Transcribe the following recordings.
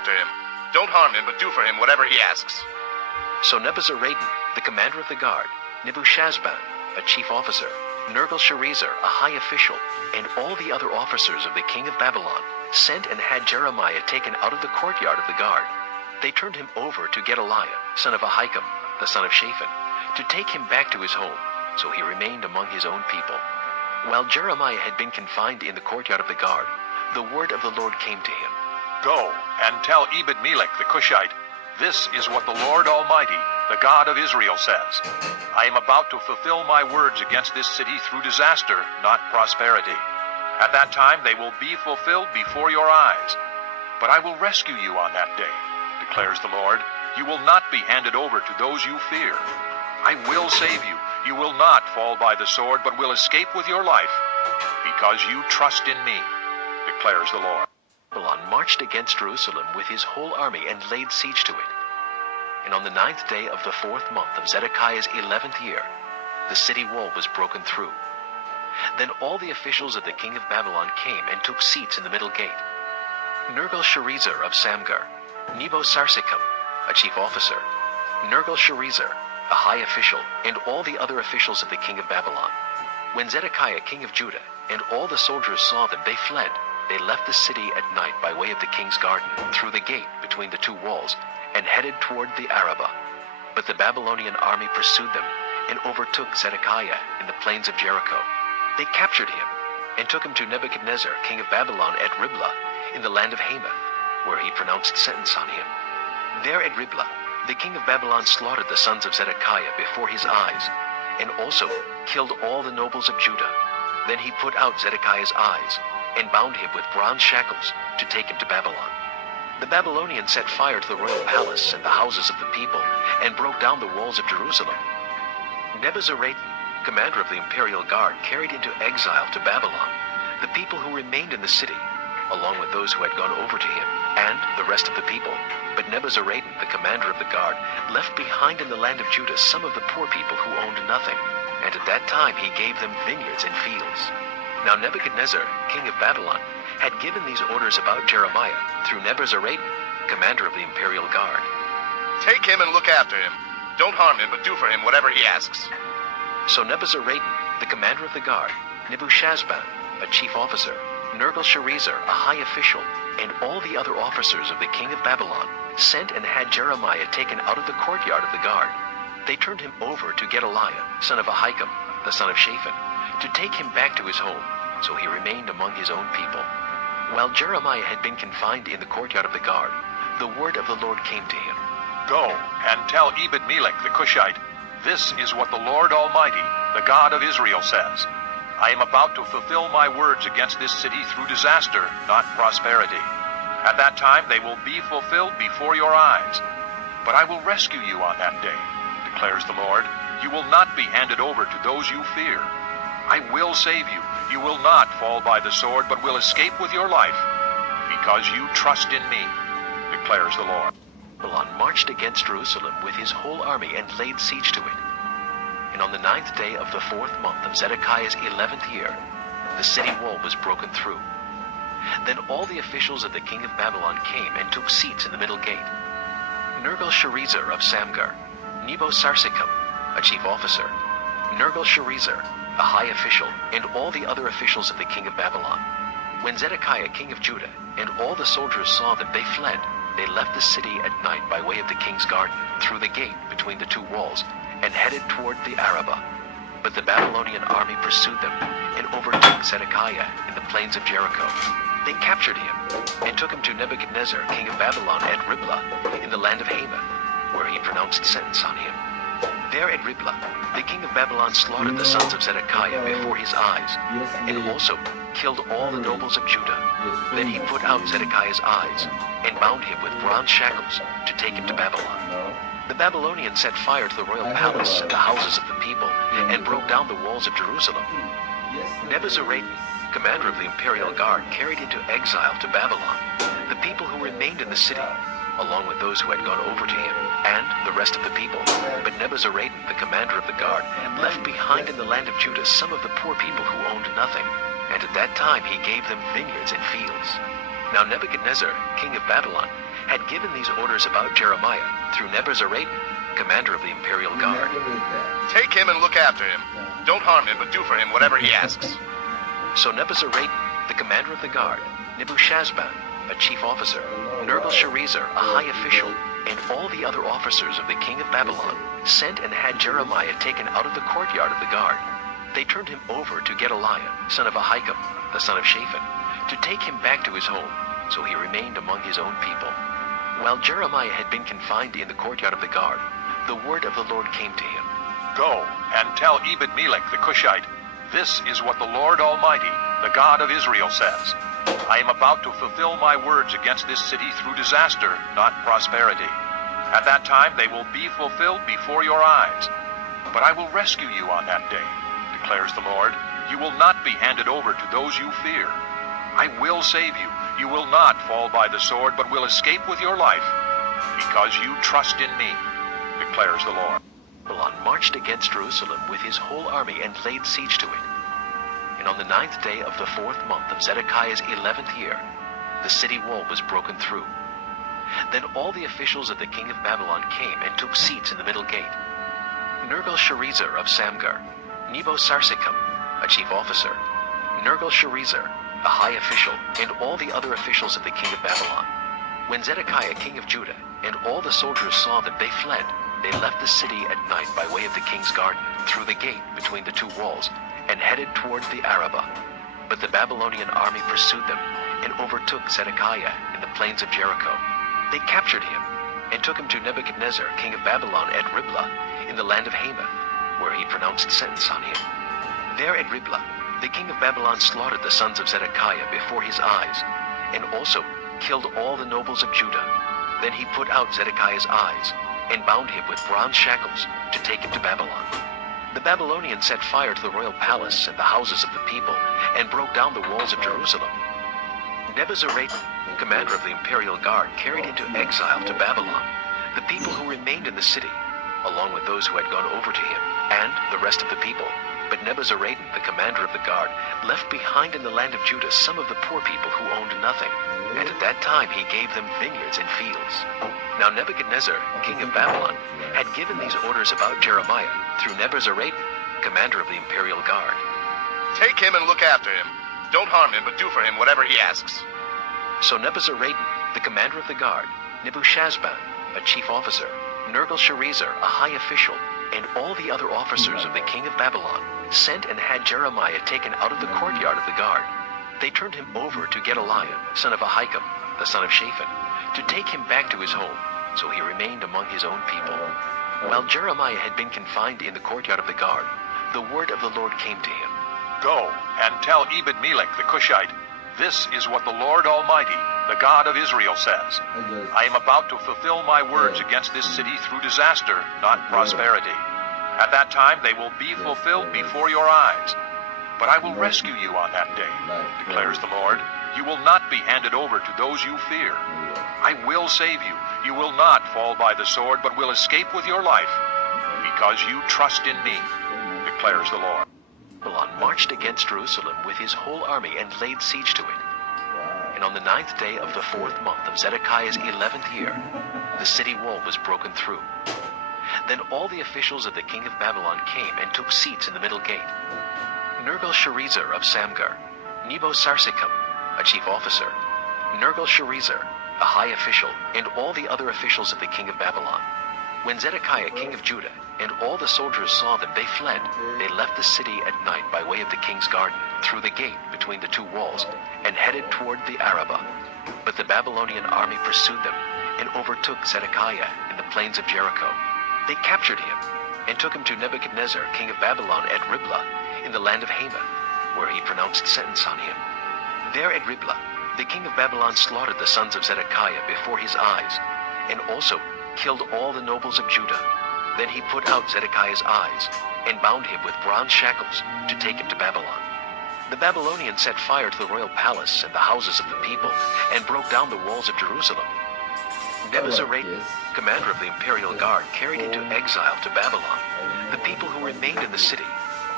after him. Don't harm him, but do for him whatever he asks." So Nebuzaradan, the commander of the guard, Nebuchadnezzar, a chief officer, Nergal-Sharezer, a high official, and all the other officers of the king of Babylon sent and had Jeremiah taken out of the courtyard of the guard. They turned him over to Gedaliah, son of Ahikam, the son of Shaphan, to take him back to his home, so he remained among his own people. While Jeremiah had been confined in the courtyard of the guard, the word of the Lord came to him. "Go and tell Ebed-Melech the Cushite, this is what the Lord Almighty, the God of Israel, says. I am about to fulfill my words against this city through disaster, not prosperity. At that time they will be fulfilled before your eyes. But I will rescue you on that day, declares the Lord. You will not be handed over to those you fear. I will save you. You will not fall by the sword, but will escape with your life, because you trust in me, declares the Lord." Babylon marched against Jerusalem with his whole army and laid siege to it. And on the 9th day of the 4th month of Zedekiah's 11th year, the city wall was broken through. Then all the officials of the king of Babylon came and took seats in the middle gate. Nergal-Sharezer of Samgar, Nebo-Sarsechim, a chief officer, Nergal-Sharezer, a high official, and all the other officials of the king of Babylon. When Zedekiah, king of Judah, and all the soldiers saw them, they fled. They left the city at night by way of the king's garden, through the gate between the two walls, and headed toward the Arabah. But the Babylonian army pursued them, and overtook Zedekiah in the plains of Jericho. They captured him, and took him to Nebuchadnezzar, king of Babylon, at Riblah, in the land of Hamath, where he pronounced sentence on him. There at Riblah, the king of Babylon slaughtered the sons of Zedekiah before his eyes, and also killed all the nobles of Judah. Then he put out Zedekiah's eyes, and bound him with bronze shackles to take him to Babylon. The Babylonians set fire to the royal palace and the houses of the people, and broke down the walls of Jerusalem. Nebuzaradan, commander of the imperial guard, carried into exile to Babylon the people who remained in the city, along with those who had gone over to him, and the rest of the people. But Nebuzaradan, the commander of the guard, left behind in the land of Judah some of the poor people who owned nothing, and at that time he gave them vineyards and fields. Now Nebuchadnezzar, king of Babylon, had given these orders about Jeremiah through Nebuzaradan, commander of the imperial guard. "Take him and look after him. Don't harm him, but do for him whatever he asks." So Nebuzaradan, the commander of the guard, Nebuchadnezzar, a chief officer, Nergal-Sharezer, a high official, and all the other officers of the king of Babylon sent and had Jeremiah taken out of the courtyard of the guard. They turned him over to Gedaliah, son of Ahikam, the son of Shaphan, to take him back to his home, so he remained among his own people. While Jeremiah had been confined in the courtyard of the guard, the word of the Lord came to him. "Go and tell Ebed-Melech the Cushite, this is what the Lord Almighty, the God of Israel, says. I am about to fulfill my words against this city through disaster, not prosperity. At that time they will be fulfilled before your eyes. But I will rescue you on that day, declares the Lord. You will not be handed over to those you fear. I will save you. You will not fall by the sword, but will escape with your life, because you trust in me, declares the Lord." Babylon marched against Jerusalem with his whole army and laid siege to it. And on the 9th day of the 4th month of Zedekiah's 11th year, the city wall was broken through. Then all the officials of the king of Babylon came and took seats in the middle gate. Nergal-Sharezer of Samgar, Nebo-Sarsechim, a chief officer, Nergal-Sharezer, a high official, and all the other officials of the king of Babylon. When Zedekiah, king of Judah, and all the soldiers saw them, they fled. They left the city at night by way of the king's garden, through the gate between the two walls, and headed toward the Arabah. But the Babylonian army pursued them, and overtook Zedekiah in the plains of Jericho. They captured him, and took him to Nebuchadnezzar, king of Babylon, at Riblah, in the land of Hamath, where he pronounced sentence on him. There at Riblah, the king of Babylon slaughtered the sons of Zedekiah before his eyes, and also killed all the nobles of Judah. Then he put out Zedekiah's eyes, and bound him with bronze shackles to take him to Babylon. The Babylonians set fire to the royal palace and the houses of the people, and broke down the walls of Jerusalem. Nebuzaradan, commander of the imperial guard, carried into exile to Babylon the people who remained in the city, along with those who had gone over to him, and the rest of the people. But Nebuzaradan, the commander of the guard, left behind in the land of Judah some of the poor people who owned nothing, and at that time he gave them vineyards and fields. Now Nebuchadnezzar, king of Babylon, had given these orders about Jeremiah through Nebuzaradan, commander of the imperial guard. Take him and look after him. Don't harm him, but do for him whatever he asks. So Nebuzaradan, the commander of the guard, Nebuchadnezzar, a chief officer, Nergal-Sharezer, a high official, and all the other officers of the king of Babylon sent and had Jeremiah taken out of the courtyard of the guard. They turned him over to Gedaliah, son of Ahikam, the son of Shaphan, to take him back to his home, so he remained among his own people. While Jeremiah had been confined in the courtyard of the guard, the word of the Lord came to him. Go and tell Ebed-Melech the Cushite, this is what the Lord Almighty, the God of Israel, says. I am about to fulfill my words against this city through disaster, not prosperity. At that time they will be fulfilled before your eyes. But I will rescue you on that day, declares the Lord. You will not be handed over to those you fear. I will save you. You will not fall by the sword, but will escape with your life, because you trust in me, declares the Lord. Babylon marched against Jerusalem with his whole army and laid siege to it. And on the 9th day of the 4th month of Zedekiah's 11th year, the city wall was broken through. Then all the officials of the king of Babylon came and took seats in the middle gate. Nergal-Sharezer of Samgar, Nebo-Sarsechim, a chief officer, Nergal-Sharezer, a high official, and all the other officials of the king of Babylon. When Zedekiah king of Judah and all the soldiers saw that they fled, they left the city at night by way of the king's garden, through the gate between the two walls, and headed toward the Arabah. But the Babylonian army pursued them and overtook Zedekiah in the plains of Jericho. They captured him and took him to Nebuchadnezzar, king of Babylon, at Riblah, in the land of Hamath, where he pronounced sentence on him. There at Riblah, the king of Babylon slaughtered the sons of Zedekiah before his eyes, and also killed all the nobles of Judah. Then he put out Zedekiah's eyes, and bound him with bronze shackles to take him to Babylon. The Babylonians set fire to the royal palace and the houses of the people, and broke down the walls of Jerusalem. Nebuzaradan, commander of the imperial guard, carried into exile to Babylon the people who remained in the city, along with those who had gone over to him, and the rest of the people. But Nebuzaradan, the commander of the guard, left behind in the land of Judah some of the poor people who owned nothing, and at that time he gave them vineyards and fields. Now Nebuchadnezzar, king of Babylon, had given these orders about Jeremiah through Nebuzaradan, commander of the imperial guard. Take him and look after him. Don't harm him, but do for him whatever he asks. So Nebuzaradan, the commander of the guard, Nebuchadnezzar, a chief officer, Nergal-Sharezer, a high official, and all the other officers of the king of Babylon sent and had Jeremiah taken out of the courtyard of the guard. They turned him over to Gedaliah, son of Ahikam, the son of Shaphan, to take him back to his home, so he remained among his own people. While Jeremiah had been confined in the courtyard of the guard, the word of the Lord came to him. Go and tell Ebed-Melech the Cushite, this is what the Lord Almighty, the God of Israel, says. I am about to fulfill my words against this city through disaster, not prosperity. At that time they will be fulfilled before your eyes. But I will rescue you on that day, declares the Lord. You will not be handed over to those you fear. I will save you. You will not fall by the sword, but will escape with your life, because you trust in me, declares the Lord. Babylon marched against Jerusalem with his whole army and laid siege to it. And on the 9th day of the 4th month of Zedekiah's 11th year, the city wall was broken through. Then all the officials of the king of Babylon came and took seats in the middle gate. Nergal-Sharezer of Samgar, Nebo-Sarsechim, a chief officer, Nergal-Sharezer, a high official, and all the other officials of the king of Babylon. When Zedekiah king of Judah and all the soldiers saw that they fled, they left the city at night by way of the king's garden, through the gate between the two walls, and headed toward the Arabah. But the Babylonian army pursued them and overtook Zedekiah in the plains of Jericho. They captured him and took him to Nebuchadnezzar, king of Babylon, at Riblah, in the land of Hamath, where he pronounced sentence on him. There at Riblah, the king of Babylon slaughtered the sons of Zedekiah before his eyes, and also killed all the nobles of Judah. Then he put out Zedekiah's eyes, and bound him with bronze shackles to take him to Babylon. The Babylonians set fire to the royal palace and the houses of the people, and broke down the walls of Jerusalem. Nebuzaradan, commander of the imperial guard, carried into exile to Babylon the people who remained in the city,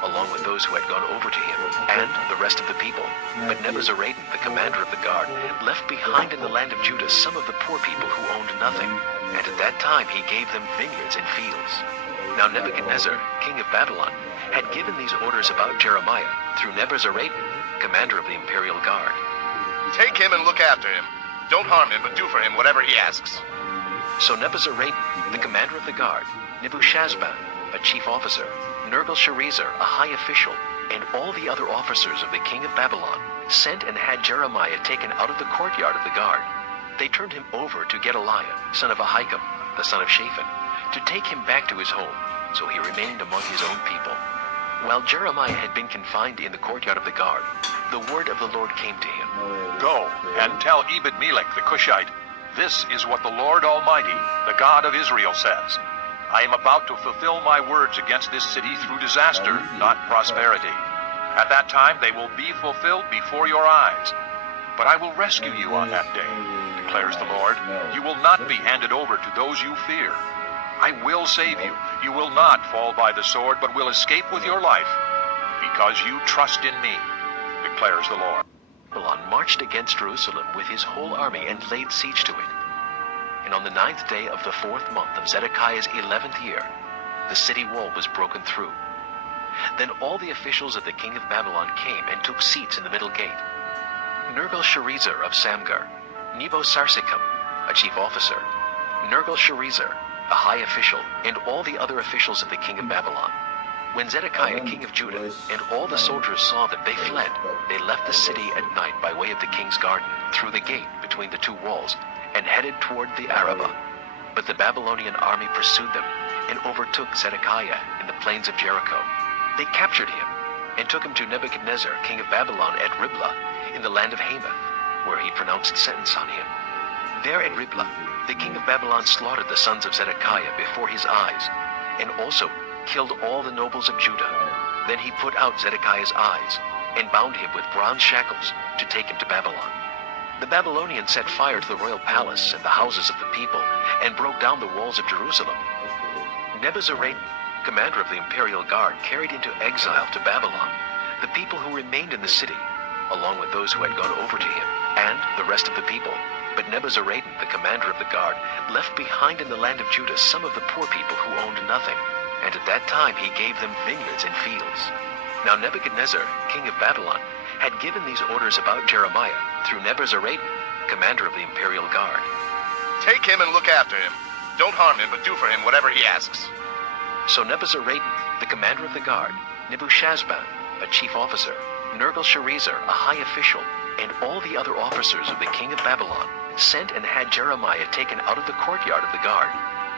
along with those who had gone over to him, and the rest of the people. But Nebuzaradan, the commander of the guard, left behind in the land of Judah some of the poor people who owned nothing, and at that time he gave them vineyards and fields. Now Nebuchadnezzar, king of Babylon, had given these orders about Jeremiah through Nebuzaradan, commander of the imperial guard. Take him and look after him. Don't harm him, but do for him whatever he asks. So Nebuzaradan, the commander of the guard, Nebuchadnezzar, a chief officer, Nergal-Sharezer, a high official, and all the other officers of the king of Babylon, sent and had Jeremiah taken out of the courtyard of the guard. They turned him over to Gedaliah, son of Ahikam, the son of Shaphan, to take him back to his home, so he remained among his own people. While Jeremiah had been confined in the courtyard of the guard, the word of the Lord came to him. Go and tell Ebed-Melech the Cushite, this is what the Lord Almighty, the God of Israel, says. I am about to fulfill my words against this city through disaster, not prosperity. At that time they will be fulfilled before your eyes. But I will rescue you on that day, declares the Lord. You will not be handed over to those you fear. I will save you. You will not fall by the sword, but will escape with your life, because you trust in me, declares the Lord. Babylon marched against Jerusalem with his whole army and laid siege to it. And on the 9th day of the 4th month of Zedekiah's 11th year, the city wall was broken through. Then all the officials of the king of Babylon came and took seats in the middle gate. Nergal-Sharezer of Samgar, Nebo-Sarsechim, a chief officer, Nergal-Sharezer, a high official, and all the other officials of the king of Babylon. When Zedekiah, king of Judah, and all the soldiers saw that they fled, they left the city at night by way of the king's garden, through the gate between the two walls, and headed toward the Arabah. But the Babylonian army pursued them, and overtook Zedekiah in the plains of Jericho. They captured him, and took him to Nebuchadnezzar, king of Babylon, at Riblah, in the land of Hamath, where he pronounced sentence on him. There at Riblah, the king of Babylon slaughtered the sons of Zedekiah before his eyes, and also killed all the nobles of Judah. Then he put out Zedekiah's eyes, and bound him with bronze shackles to take him to Babylon. The Babylonians set fire to the royal palace and the houses of the people, and broke down the walls of Jerusalem. Nebuzaradan, commander of the imperial guard, carried into exile to Babylon the people who remained in the city, along with those who had gone over to him, and the rest of the people. But Nebuzaradan, the commander of the guard, left behind in the land of Judah some of the poor people who owned nothing, and at that time he gave them vineyards and fields. Now Nebuchadnezzar, king of Babylon, had given these orders about Jeremiah through Nebuzaradan, commander of the imperial guard. Take him and look after him. Don't harm him, but do for him whatever he asks. So Nebuzaradan, the commander of the guard, Nebuchadnezzar, a chief officer, Nergal-Sharezer, a high official, and all the other officers of the king of Babylon, sent and had Jeremiah taken out of the courtyard of the guard.